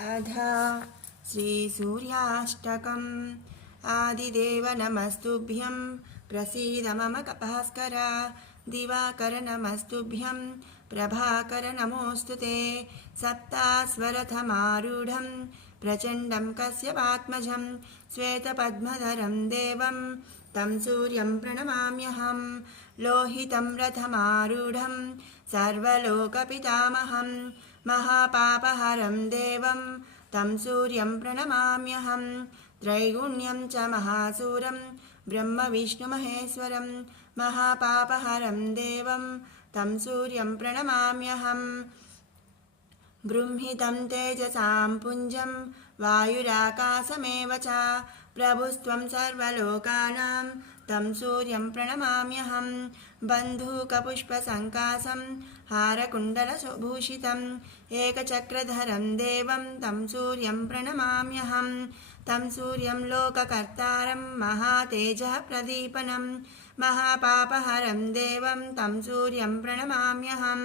अधा श्रीसूर्याष्टकम् आदिदेव नमस्तुभ्यं प्रसीद मम भास्कर दिवाकर नमस्तुभ्यं प्रभाकर नमोऽस्तु ते सप्तास्वरथमारूढं प्रचण्डं कश्यपात्मजं श्वेतपद्मधरं देवं तं सूर्यं प्रणमाम्यहं लोहितं रथमारूढं सर्वलोकपितामहं महापापहरं देवं तं सूर्यं प्रणमाम्यहं त्रैगुण्यं च महासूरं ब्रह्मविष्णुमहेश्वरं महापापहरं देवं तं सूर्यं प्रणमाम्यहं बृंहितं तेजसां पुञ्जं वायुराकाशमेव च प्रभुस्त्वं सर्वलोकानां तं सूर्यं प्रणमाम्यहं बन्धूकपुष्पसङ्कासं हारकुण्डलभूषितम् एकचक्रधरं देवं तं सूर्यं प्रणमाम्यहं तं सूर्यं लोककर्तारं महातेजः प्रदीपनं महापापहरं देवं तं सूर्यं प्रणमाम्यहं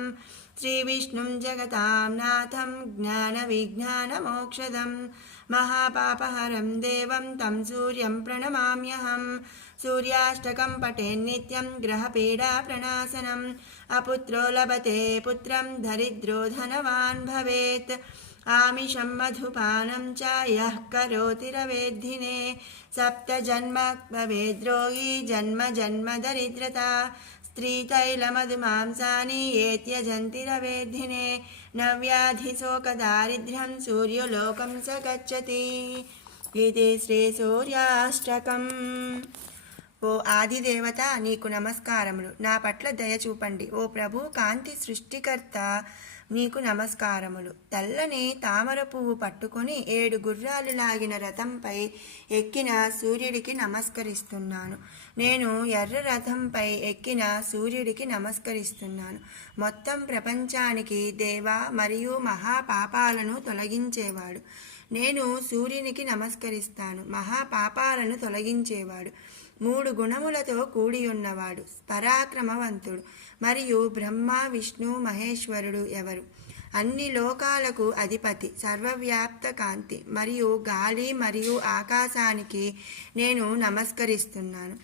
श्रीविष्णुं जगतां नाथं ज्ञानविज्ञानमोक्षदं महापापहरं देवं तं सूर्यं प्रणमाम्यहं सूर्याष्टकं पठेन्नित्यं ग्रहपीडाप्रणाशनम् अपुत्रो लभते पुत्रं दरिद्रो धनवान् भवेत् आमिषं मधुपानं च यः करोति रवेद्धिने सप्तजन्म भवेद्रोगी जन्म जन्म दरिद्रता स्त्रीतैलमधुमांसानि ये त्यजन्ति रवेद्धिने न व्याधिशोकदारिद्र्यं सूर्यलोकं स गच्छति इति శ్రీసూర్యాష్టకం. ఓ ఆదిదేవత, నీకు నమస్కారములు. నా పట్ల దయ చూపండి. ఓ ప్రభు కాంతి సృష్టికర్త, నీకు నమస్కారములు. తెల్లని తామర పువ్వు పట్టుకొని 7 గుర్రాలు లాగిన రథంపై ఎక్కిన సూర్యుడికి నమస్కరిస్తున్నాను. నేను ఎర్ర రథంపై ఎక్కిన సూర్యుడికి నమస్కరిస్తున్నాను. మొత్తం ప్రపంచానికి దేవ మరియు మహాపాపాలను తొలగించేవాడు. నేను సూర్యునికి నమస్కరిస్తాను. మహాపాపాలను తొలగించేవాడు, 3 గుణములతో కూడి ఉన్నవాడు, పరాక్రమవంతుడు మరియు బ్రహ్మ విష్ణు మహేశ్వరుడు ఎవరు? అన్ని లోకాలకు అధిపతి, సర్వవ్యాప్త కాంతి మరియు గాలి మరియు ఆకాశానికి నేను నమస్కరిస్తున్నాను.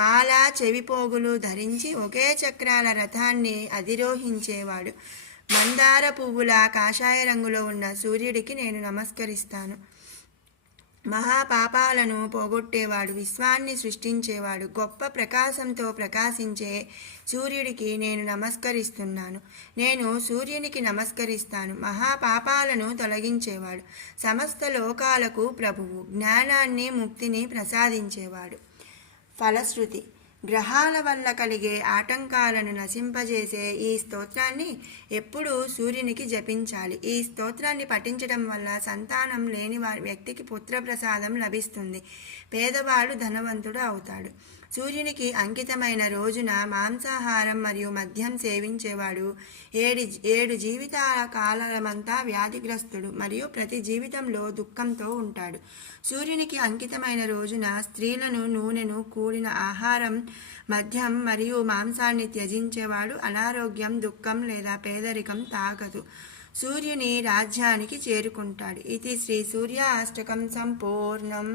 మాల చెవిపోగులు ధరించి ఒకే చక్రాల రథాన్ని అధిరోహించేవాడు, మందార పువ్వుల కాషాయ రంగులో ఉన్న సూర్యుడికి నేను నమస్కరిస్తాను. మహాపాపాలను పోగొట్టేవాడు, విశ్వాన్ని సృష్టించేవాడు, గొప్ప ప్రకాశంతో ప్రకాశించే సూర్యుడికి నేను నమస్కరిస్తున్నాను. నేను సూర్యునికి నమస్కరిస్తాను. మహాపాపాలను తొలగించేవాడు, సమస్త లోకాలకు ప్రభువు, జ్ఞానాన్ని ముక్తిని ప్రసాదించేవాడు. ఫలశ్రుతి: గ్రహాల వల్ల కలిగే ఆటంకాలను నశింపజేసే ఈ స్తోత్రాన్ని ఎప్పుడూ సూర్యునికి జపించాలి. ఈ స్తోత్రాన్ని పఠించడం వల్ల సంతానం లేని వ్యక్తికి పుత్రప్రసాదం లభిస్తుంది, పేదవాడు ధనవంతుడు అవుతాడు. సూర్యునికి అంకితమైన రోజున మాంసాహారం మరియు మద్యం సేవించేవాడు 7 జీవితాల కాలమంతా వ్యాధిగ్రస్తుడు మరియు ప్రతి జీవితంలో దుఃఖంతో ఉంటాడు. సూర్యునికి అంకితమైన రోజున స్త్రీలను, నూనెను కూడిన ఆహారం, మద్యం మరియు మాంసాన్ని త్యజించేవాడు అనారోగ్యం, దుఃఖం లేదా పేదరికం తాగదు. సూర్యుని రాజ్యానికి చేరుకుంటాడు. ఇది శ్రీ సూర్యాష్టకం సంపూర్ణం.